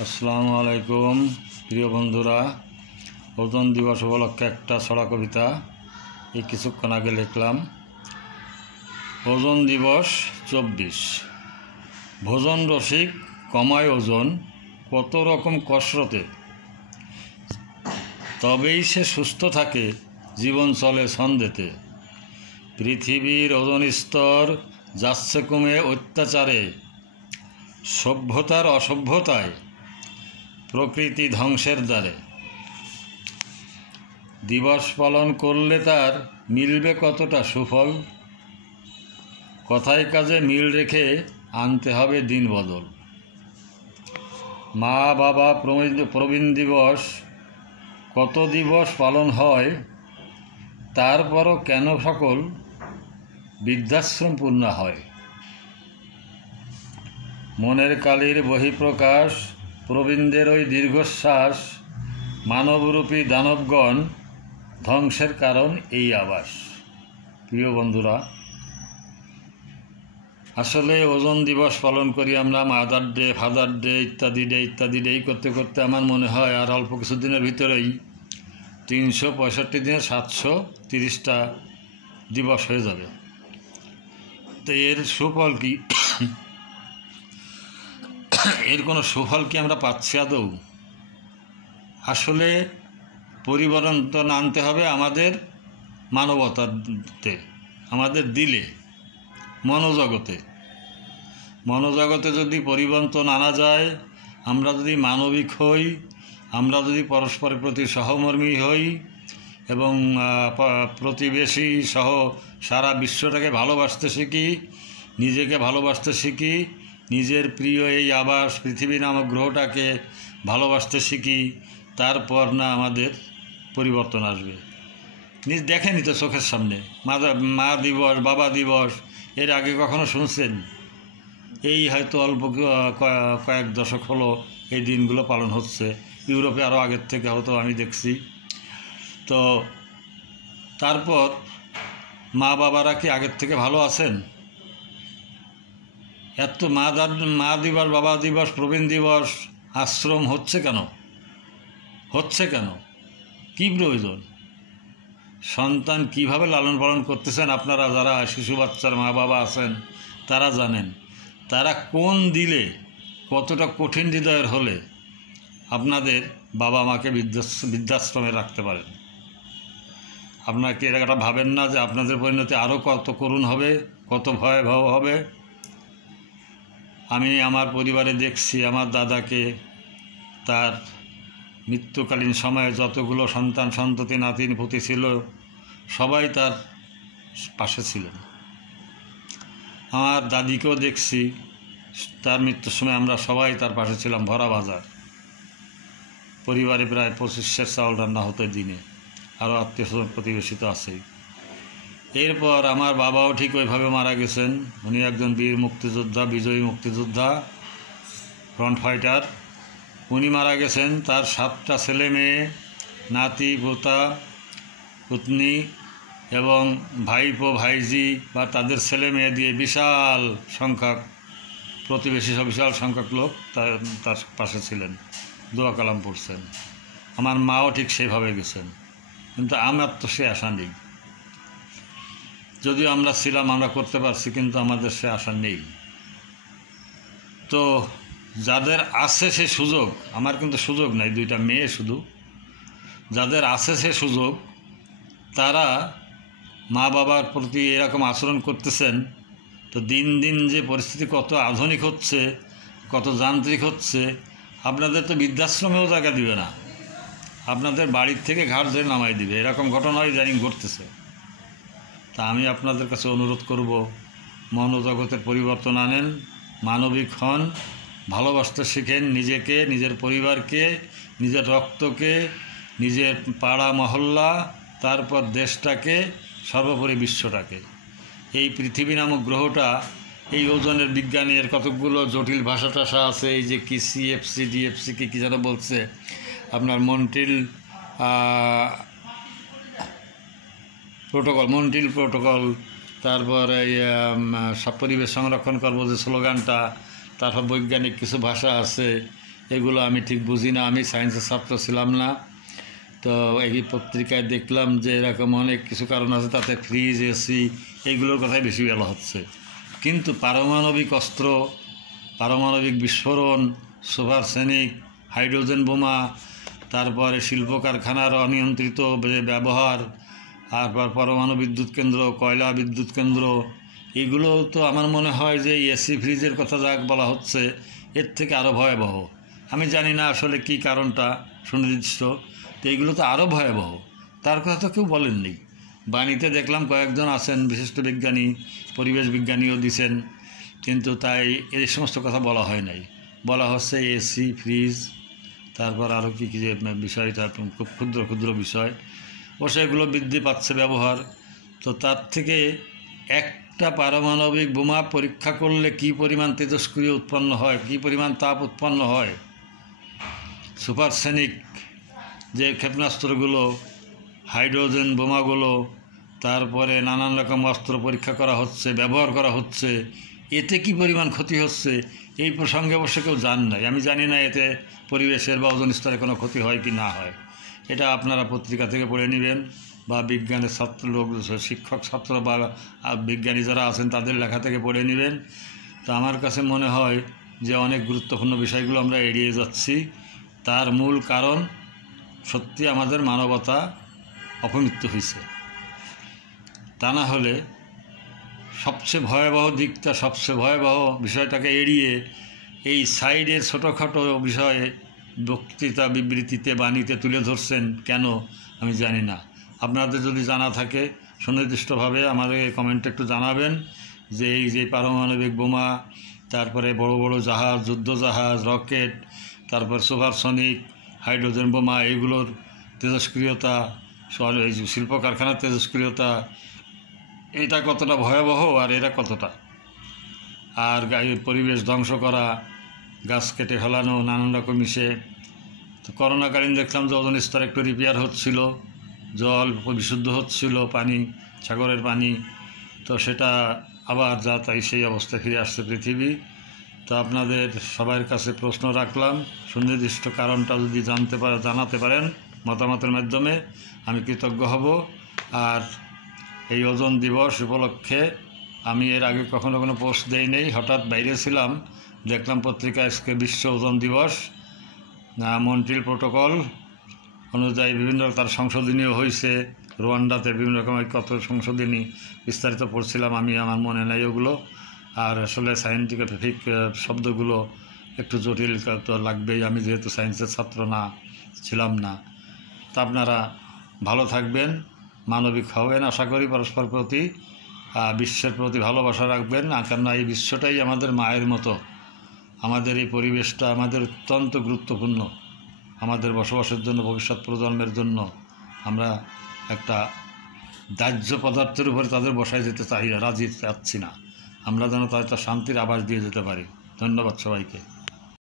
আসসালামু আলাইকুম প্রিয় বন্ধুরা, ওজন দিবস উপলক্ষে একটা ছড়া কবিতা এই কিছুক্ষণ আগে লিখলাম। ওজন দিবস 24। ভোজন রসিক কমায় ওজন কত রকম কসরতে, তবেই সে সুস্থ থাকে জীবন চলে ছন্দেতে। পৃথিবীর ওজন স্তর যাচ্ছে কমে অত্যাচারে, সভ্যতার অসভ্যতায়, প্রকৃতি ধ্বংসের দ্বারে। দিবস পালন করলে তার মিলবে কতটা সুফল, কথায় কাজে মিল রেখে আনতে হবে দিন বদল। মা বাবা প্রবীণ দিবস কত দিবস পালন হয়, তারপরও কেন সকল বৃদ্ধাশ্রম পূর্ণ হয়। মনের কালির বহিঃপ্রকাশ প্রবীণদের ওই দীর্ঘশ্বাস, মানবরূপী দানবগণ ধ্বংসের কারণ এই আবাস। প্রিয় বন্ধুরা, আসলে ওজন দিবস পালন করি আমরা মাদার ডে, ফাদার ডে ইত্যাদি ডে করতে করতে আমার মনে হয় আর অল্প কিছুদিনের ভিতরেই 365 দিনে 730টা দিবস হয়ে যাবে। তো এর সুফল কি? এর কোনো সুফল কি আমরা পাচ্ছি আদৌ? আসলে পরিবর্তন আনতে হবে আমাদের মানবতাতে, আমাদের দিলে, মনোজগতে যদি পরিবর্তন আনা যায়, আমরা যদি মানবিক হই, আমরা যদি পরস্পরের প্রতি সহমর্মী হই এবং প্রতিবেশী সহ সারা বিশ্বটাকে ভালোবাসতে শিখি, নিজেকে ভালোবাসতে শিখি, নিজের প্রিয় এই আবাস পৃথিবী নামক গ্রহটাকে ভালোবাসতে শিখি, তারপর না আমাদের পরিবর্তন আসবে। দেখেনি তো চোখের সামনে মা দিবস, বাবা দিবস, এর আগে কখনো শুনছেন? এই হয়তো অল্প কয়েক দশক হলো এই দিনগুলো পালন হচ্ছে। ইউরোপে আরও আগের থেকে হয়তো আমি দেখছি। তো তারপর মা বাবারা কি আগের থেকে ভালো আছেন? এত মা দিবস, বাবা দিবস, প্রবীণ দিবস, আশ্রম হচ্ছে কেন? কি প্রয়োজন? সন্তান কিভাবে লালন পালন করতেছেন আপনারা যারা শিশু বাচ্চার মা বাবা আছেন তারা জানেন। তারা কোন দিলে, কতটা কঠিন হৃদয়ের হলে আপনাদের বাবা মাকে বৃদ্ধাশ্রমে রাখতে পারেন। আপনারা কি এটা ভাবেন না যে আপনাদের পরিণতি আরও কত করুণ হবে, কত ভয়াবহ হবে? আমি আমার পরিবারে দেখছি, আমার দাদাকে তার মৃত্যুকালীন সময়ে যতগুলো সন্তান সন্ততি নাতিন পুতি ছিল সবাই তার পাশে ছিলেন। আমার দাদিকেও দেখছি, তার মৃত্যুর সময় আমরা সবাই তার পাশে ছিলাম। ভরা বাজার, পরিবারে প্রায় 25 সের চাউল রান্না হতো দিনে, আরও আত্মীয় স্বজন প্রতিবেশী তো আছেই। এরপর আমার বাবাও ঠিক ওইভাবে মারা গেছেন। উনি একজন বীর মুক্তিযোদ্ধা, বিজয়ী মুক্তিযোদ্ধা, ফ্রন্ট ফাইটার। উনি মারা গেছেন। তার 7টা ছেলে মেয়ে, নাতি পোতা পুতনি এবং ভাইপো ভাইজি বা তাদের ছেলে মেয়ে দিয়ে বিশাল সংখ্যক প্রতিবেশী, বিশাল সংখ্যক লোক তার পাশে ছিলেন, দোয়া কালাম পড়ছেন। আমার মাও ঠিক সেইভাবে গেছেন, কিন্তু আমার তো সে আশা নেই। যদিও আমরা ছিলাম, আমরা করতে পারছি, কিন্তু আমাদের সে আশা নেই। তো যাদের আছে সে সুযোগ, আমার কিন্তু সুযোগ নাই, 2টা মেয়ে শুধু, যাদের আছে সে সুযোগ, তারা মা বাবার প্রতি এরকম আচরণ করতেছেন। তো দিন দিন যে পরিস্থিতি কত আধুনিক হচ্ছে, কত যান্ত্রিক হচ্ছে, আপনাদের তো বৃদ্ধাশ্রমেও জায়গা দিবে না, আপনাদের বাড়ির থেকে ঘাট ধরে নামাই দিবে। এরকম ঘটনাই ইদানিং ঘটতেছে। তা আমি আপনাদের কাছে অনুরোধ করব, মনোজগতের পরিবর্তন আনেন, মানবিক হন, ভালোবাসতে শিখেন নিজেকে, নিজের পরিবারকে, নিজের রক্তকে, নিজের পাড়া মহল্লা, তারপর দেশটাকে, সর্বোপরি বিশ্বটাকে। এই পৃথিবী নামক গ্রহটা, এই ওজনের বিজ্ঞানের কতকগুলো জটিল ভাষা টাষা আছে, এই যে কি CFC DFC কি যেন বলছে, আপনার মন্ট্রিল প্রোটোকল, তারপর এই পরিবেশ সংরক্ষণ করবো যে স্লোগানটা, তারপর বৈজ্ঞানিক কিছু ভাষা আছে, এগুলো আমি ঠিক বুঝি না, আমি সায়েন্সের ছাত্র ছিলাম না। তো এই পত্রিকায় দেখলাম যে এরকম অনেক কিছু কারণ আছে, তাতে ফ্রিজ, এসি এইগুলোর কথাই বেশি বলা হচ্ছে। কিন্তু পারমাণবিক অস্ত্র, পারমাণবিক বিস্ফোরণ, সুপারসনিক, হাইড্রোজেন বোমা, তারপরে শিল্প কারখানার অনিয়ন্ত্রিত ব্যবহার, তারপর পরমাণু বিদ্যুৎ কেন্দ্র, কয়লা বিদ্যুৎ কেন্দ্র, এগুলো তো আমার মনে হয় যে এসি ফ্রিজের কথা যা বলা হচ্ছে এর থেকে আরও ভয়াবহ। আমি জানি না আসলে কি কারণটা সুনির্দিষ্ট, তো এইগুলো তো আরও ভয়াবহ, তার কথা তো কেউ বলেননি। বাণীতে দেখলাম কয়েকজন আছেন বিশিষ্ট বিজ্ঞানী, পরিবেশ বিজ্ঞানীও দিছেন, কিন্তু তাই এই সমস্ত কথা বলা হয় নাই। বলা হচ্ছে এসি, ফ্রিজ, তারপর আরও কী কী যে বিষয়টা খুব ক্ষুদ্র ক্ষুদ্র বিষয়, ও সেগুলো বৃদ্ধি পাচ্ছে ব্যবহার। তো তার থেকে একটা পারমাণবিক বোমা পরীক্ষা করলে কী পরিমাণ তেজস্ক্রিয় উৎপন্ন হয়, কী পরিমাণ তাপ উৎপন্ন হয়, সুপারসনিক যে ক্ষেপণাস্ত্রগুলো, হাইড্রোজেন বোমাগুলো, তারপরে নানান রকম অস্ত্র পরীক্ষা করা হচ্ছে, ব্যবহার করা হচ্ছে, এতে কি পরিমাণ ক্ষতি হচ্ছে এই প্রসঙ্গে অবশ্য কেউ জান নাই। আমি জানি না এতে পরিবেশের বা ওজোন স্তরে কোনো ক্ষতি হয় কি না হয়, এটা আপনারা পত্রিকা থেকে পড়ে নেবেন বা বিজ্ঞানের ছাত্র লোক, শিক্ষক ছাত্র বা বিজ্ঞানী যারা আছেন তাদের লেখা থেকে পড়ে নেবেন। তো আমার কাছে মনে হয় যে অনেক গুরুত্বপূর্ণ বিষয়গুলো আমরা এড়িয়ে যাচ্ছি। তার মূল কারণ সত্যি আমাদের মানবতা অপমৃত্যু হয়েছে। তা না হলে সবচেয়ে ভয়াবহ দিকটা, সবচেয়ে ভয়াবহ বিষয়টাকে এড়িয়ে এই সাইডের ছোটোখাটো বিষয়ে বক্তৃতা, বিবৃতিতে, বাণীতে তুলে ধরছেন কেন আমি জানি না। আপনাদের যদি জানা থাকে সুনির্দিষ্টভাবে আমাদের কমেন্টে একটু জানাবেন যে এই যে পারমাণবিক বোমা, তারপরে বড় বড় জাহাজ, যুদ্ধজাহাজ, রকেট, তারপর সুপারসনিক, হাইড্রোজেন বোমা, এগুলোর তেজস্ক্রিয়তা, এই যে শিল্প কারখানার তেজস্ক্রিয়তা, এটা কতটা ভয়াবহ আর এরা কতটা, আর পরিবেশ ধ্বংস করা, গাছ কেটে ফেলানো, নানান রকম মিশে। তো করোনাকালীন দেখলাম যে ওজোন স্তর একটু রিপেয়ার হচ্ছিল, জল বিশুদ্ধ হচ্ছিল, পানি, সাগরের পানি, তো সেটা আবার যা তাই সেই অবস্থায় ফিরে আসছে পৃথিবী। তো আপনাদের সবার কাছে প্রশ্ন রাখলাম, সুনির্দিষ্ট কারণটা যদি জানাতে পারেন মতামতের মাধ্যমে আমি কৃতজ্ঞ হব। আর এই ওজোন দিবস উপলক্ষে আমি এর আগে কখনো কোনো পোস্ট দেই নেই, হঠাৎ বাইরে ছিলাম, দেখলাম পত্রিকায় আজকে বিশ্ব ওজোন দিবস, মন্ট্রিল প্রোটোকল অনুযায়ী বিভিন্ন তার সংশোধনীও হয়েছে, রুয়ান্ডাতে বিভিন্ন রকমের কত সংশোধনী বিস্তারিত পড়ছিলাম আমি, আমার মনে নেই ওগুলো। আর আসলে সায়েন্টিফিক শব্দগুলো একটু জটিল তো লাগবেই, আমি যেহেতু সায়েন্সের ছাত্র না, ছিলাম না। তা আপনারা ভালো থাকবেন, মানবিক হবেন আশা করি, পরস্পর প্রতি বিশ্বের প্রতি ভালোবাসা রাখবেন। কেননা এই বিশ্বটাই আমাদের মায়ের মতো, আমাদের এই পরিবেশটা আমাদের অত্যন্ত গুরুত্বপূর্ণ, আমাদের বসবাসের জন্য, ভবিষ্যৎ প্রজন্মের জন্য। আমরা একটা দাহ্য পদার্থের উপরে তাদের বসায় যেতে চাই না, রাজি চাচ্ছি না, আমরা যেন তাদের শান্তির আবাস দিয়ে যেতে পারি। ধন্যবাদ সবাইকে।